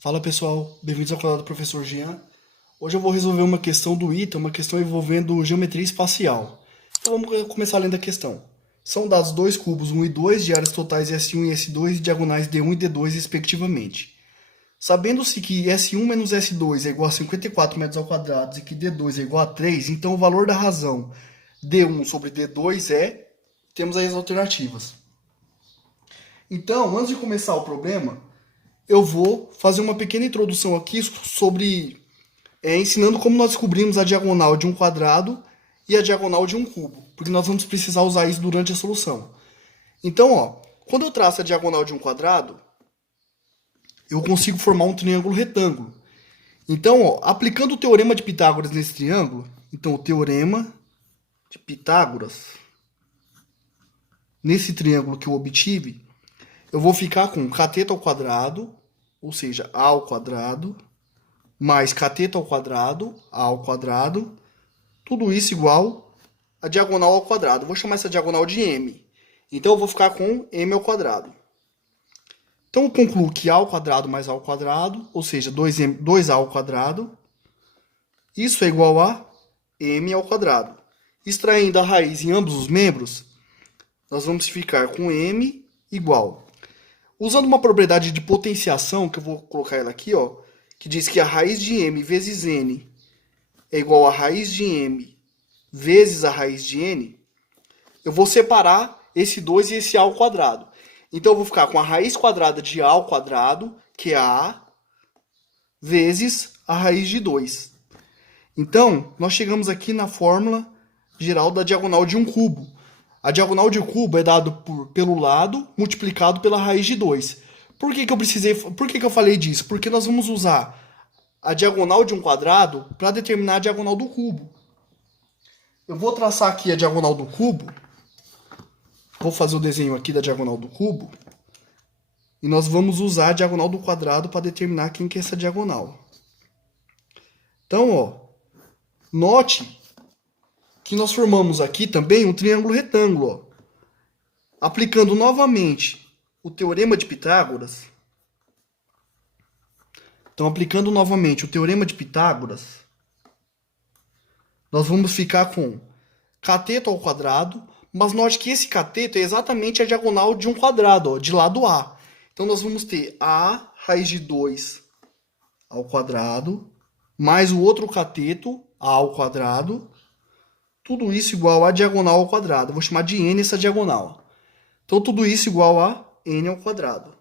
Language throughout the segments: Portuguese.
Fala pessoal, bem-vindos ao canal do Professor Jean. Hoje eu vou resolver uma questão do ITA, uma questão envolvendo geometria espacial. Então vamos começar lendo a questão. São dados dois cubos 1 e 2 de áreas totais S1 e S2 e diagonais D1 e D2 respectivamente. Sabendo-se que S1 menos S2 é igual a 54 metros ao quadrado e que D2 é igual a 3, então o valor da razão D1 sobre D2 é... Temos aí as alternativas. Então, antes de começar o problema, eu vou fazer uma pequena introdução aqui sobre ensinando como nós descobrimos a diagonal de um quadrado e a diagonal de um cubo, porque nós vamos precisar usar isso durante a solução. Então, quando eu traço a diagonal de um quadrado, eu consigo formar um triângulo retângulo. Então, aplicando o teorema de Pitágoras nesse triângulo, então o teorema de Pitágoras nesse triângulo que eu obtive, eu vou ficar com cateto ao quadrado, ou seja, a ao quadrado, mais cateto ao quadrado, a ao quadrado, tudo isso igual a diagonal ao quadrado. Vou chamar essa diagonal de m. Então eu vou ficar com m ao quadrado. Então eu concluo que a ao quadrado mais a ao quadrado, ou seja, 2a ao quadrado, isso é igual a m ao quadrado. Extraindo a raiz em ambos os membros, nós vamos ficar com m igual. Usando uma propriedade de potenciação, que eu vou colocar ela aqui, que diz que a raiz de m vezes n é igual a raiz de m vezes a raiz de n, eu vou separar esse 2 e esse a ao quadrado. Então eu vou ficar com a raiz quadrada de a ao quadrado, que é a, vezes a raiz de 2. Então, nós chegamos aqui na fórmula geral da diagonal de um cubo. A diagonal de um cubo é dado pelo lado multiplicado pela raiz de 2. Por que eu falei disso? Porque nós vamos usar a diagonal de um quadrado para determinar a diagonal do cubo. Eu vou traçar aqui a diagonal do cubo. Vou fazer o desenho aqui da diagonal do cubo. E nós vamos usar a diagonal do quadrado para determinar quem que é essa diagonal. Então, note que nós formamos aqui também um triângulo retângulo. Aplicando novamente o teorema de Pitágoras. Então, aplicando novamente o teorema de Pitágoras, nós vamos ficar com cateto ao quadrado, mas note que esse cateto é exatamente a diagonal de um quadrado, de lado A. Então, nós vamos ter a raiz de 2 ao quadrado, mais o outro cateto, a ao quadrado, tudo isso igual a diagonal ao quadrado. Eu vou chamar de n essa diagonal. Então, tudo isso igual a n ao quadrado.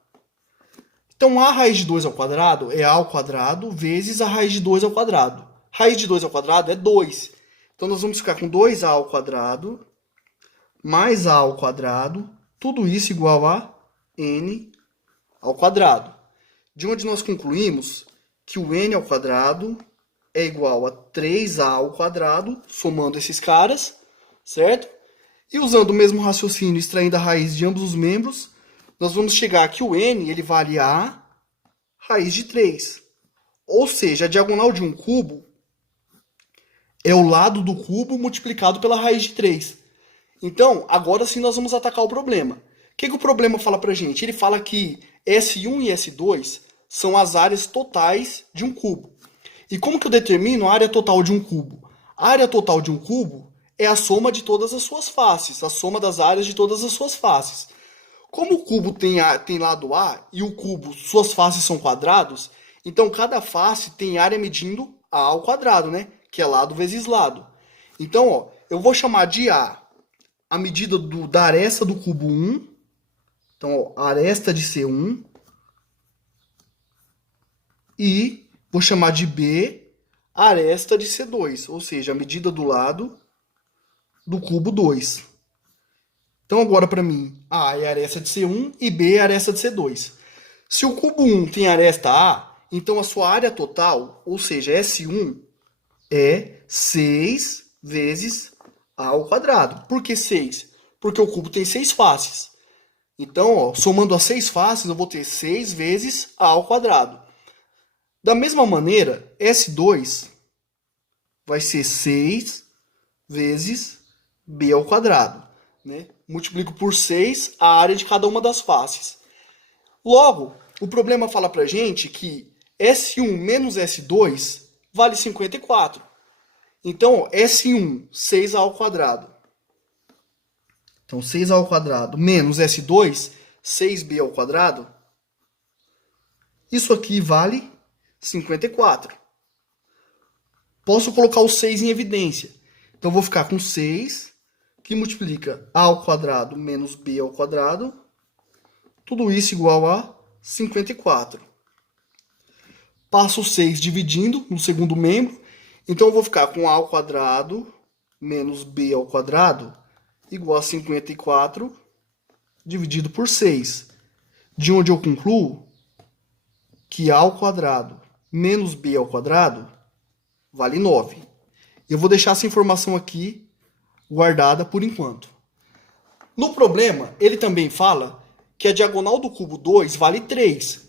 Então, a raiz de 2 ao quadrado é a ao quadrado vezes a raiz de 2 ao quadrado. Raiz de 2 ao quadrado é 2. Então, nós vamos ficar com 2a ao quadrado mais a ao quadrado, tudo isso igual a n ao quadrado. De onde nós concluímos que o n ao quadrado é igual a 3a ao quadrado, somando esses caras, certo? E usando o mesmo raciocínio, extraindo a raiz de ambos os membros, nós vamos chegar que o n ele vale a raiz de 3. Ou seja, a diagonal de um cubo é o lado do cubo multiplicado pela raiz de 3. Então, agora sim nós vamos atacar o problema. O que o problema fala pra gente? Ele fala que S1 e S2 são as áreas totais de um cubo. E como que eu determino a área total de um cubo? A área total de um cubo é a soma de todas as suas faces, a soma das áreas de todas as suas faces. Como o cubo tem lado A e o cubo, suas faces são quadrados, então cada face tem área medindo A ao quadrado, né? Que é lado vezes lado. Então, eu vou chamar de a medida da aresta do cubo 1. Então, a aresta de C1. E vou chamar de B a aresta de C2, ou seja, a medida do lado do cubo 2. Então, agora para mim, A é a aresta de C1 e B é a aresta de C2. Se o cubo 1 tem aresta A, então a sua área total, ou seja, S1, é 6 vezes A ao quadrado. Por que 6? Porque o cubo tem 6 faces. Então, somando as 6 faces, eu vou ter 6 vezes A ao quadrado. Da mesma maneira, S2 vai ser 6 vezes B ao quadrado. Né? Multiplico por 6 a área de cada uma das faces. Logo, o problema fala pra gente que S1 menos S2 vale 54. Então, ó, S1, 6A ao quadrado. Então, 6A ao quadrado menos S2, 6B ao quadrado. Isso aqui vale 54. Posso colocar o 6 em evidência. Então, vou ficar com 6, que multiplica A ao quadrado menos B ao quadrado. Tudo isso igual a 54. Passo o 6 dividindo no segundo membro. Então, eu vou ficar com A ao quadrado menos B ao quadrado igual a 54 dividido por 6. De onde eu concluo que A ao quadrado menos B ao quadrado vale 9. Eu vou deixar essa informação aqui guardada por enquanto. No problema, ele também fala que a diagonal do cubo 2 vale 3.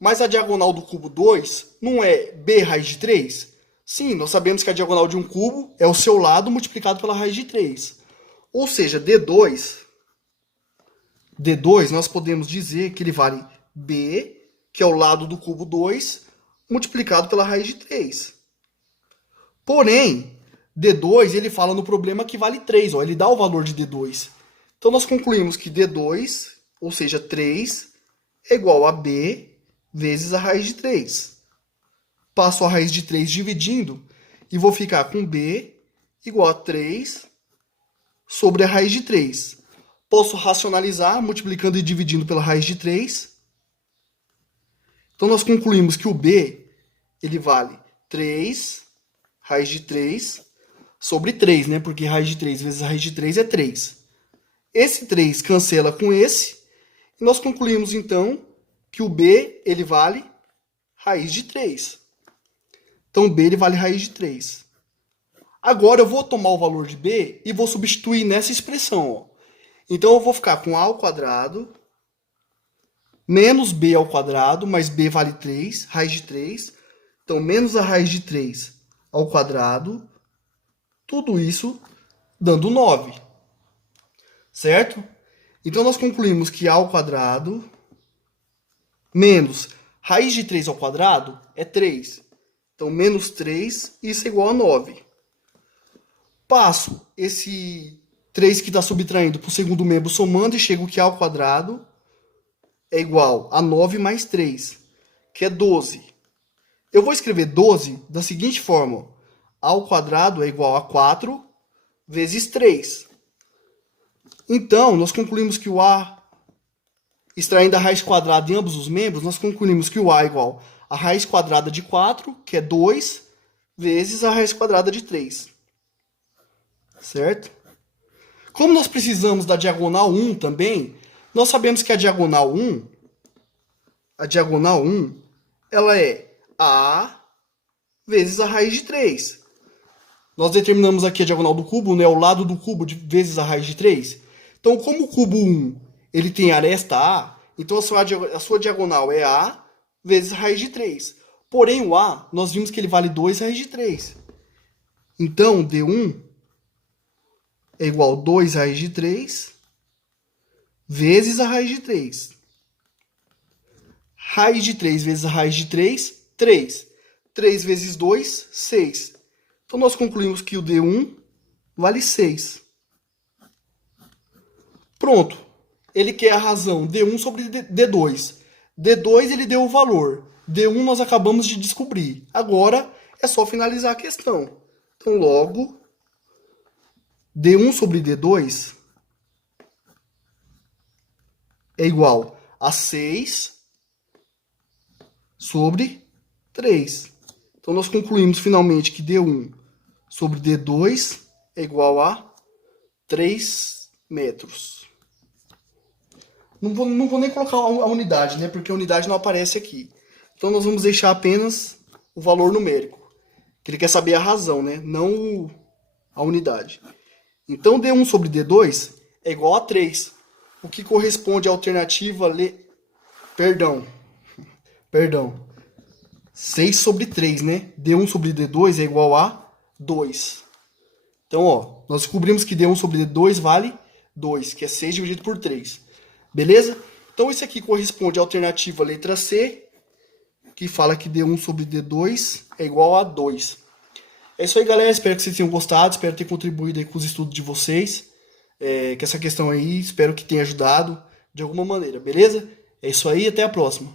Mas a diagonal do cubo 2 não é B raiz de 3? Sim, nós sabemos que a diagonal de um cubo é o seu lado multiplicado pela raiz de 3. Ou seja, D2 nós podemos dizer que ele vale B, que é o lado do cubo 2, multiplicado pela raiz de 3. Porém, D2 ele fala no problema que vale 3, ó, ele dá o valor de D2. Então nós concluímos que D2, ou seja, 3, é igual a B vezes a raiz de 3. Passo a raiz de 3 dividindo e vou ficar com B igual a 3 sobre a raiz de 3. Posso racionalizar multiplicando e dividindo pela raiz de 3. Então nós concluímos que o B ele vale 3 raiz de 3 sobre 3, né? Porque raiz de 3 vezes a raiz de 3 é 3. Esse 3 cancela com esse. E nós concluímos, então, que o B ele vale raiz de 3. Então, B ele vale raiz de 3. Agora, eu vou tomar o valor de B e vou substituir nessa expressão. Ó. Então, eu vou ficar com A ao quadrado menos B ao quadrado, mas B vale 3, raiz de 3. Então, menos a raiz de 3 ao quadrado. Tudo isso dando 9. Certo? Então, nós concluímos que A ao quadrado menos raiz de 3 ao quadrado é 3. Então, menos 3, isso é igual a 9. Passo esse 3 que está subtraindo para o segundo membro somando e chego que A ao quadrado é igual a 9 mais 3, que é 12. Eu vou escrever 12 da seguinte forma. A ao quadrado é igual a 4 vezes 3. Então, nós concluímos que o A, extraindo a raiz quadrada de ambos os membros, nós concluímos que o A é igual a raiz quadrada de 4, que é 2, vezes a raiz quadrada de 3. Certo? Como nós precisamos da diagonal 1 também, nós sabemos que a diagonal 1, ela é A vezes a raiz de 3. Nós determinamos aqui a diagonal do cubo, né, o lado do cubo vezes a raiz de 3. Então, como o cubo 1 ele tem aresta A, então a sua diagonal é A vezes a raiz de 3. Porém, o A, nós vimos que ele vale 2 raiz de 3. Então, D1 é igual a 2 raiz de 3 vezes a raiz de 3. Raiz de 3 vezes a raiz de 3, 3. 3 vezes 2, 6. Então, nós concluímos que o D1 vale 6. Pronto. Ele quer a razão D1 sobre D2. D2 ele deu o valor. D1 nós acabamos de descobrir. Agora é só finalizar a questão. Então, logo, D1 sobre D2 é igual a 6 sobre 3. Então, nós concluímos finalmente que D1 sobre D2 é igual a 3 metros. Não vou nem colocar a unidade, né? Porque a unidade não aparece aqui. Então, nós vamos deixar apenas o valor numérico. Que ele quer saber a razão, né? Não a unidade. Então, D1 sobre D2 é igual a 3. O que corresponde à alternativa... Perdão. 6 sobre 3, né? D1 sobre D2 é igual a 2. Então, ó, nós descobrimos que D1 sobre D2 vale 2, que é 6 dividido por 3. Beleza? Então, isso aqui corresponde à alternativa letra C, que fala que D1 sobre D2 é igual a 2. É isso aí, galera. Espero que vocês tenham gostado. Espero ter contribuído aí com os estudos de vocês. Que essa questão aí, espero que tenha ajudado de alguma maneira, beleza? É isso aí, até a próxima.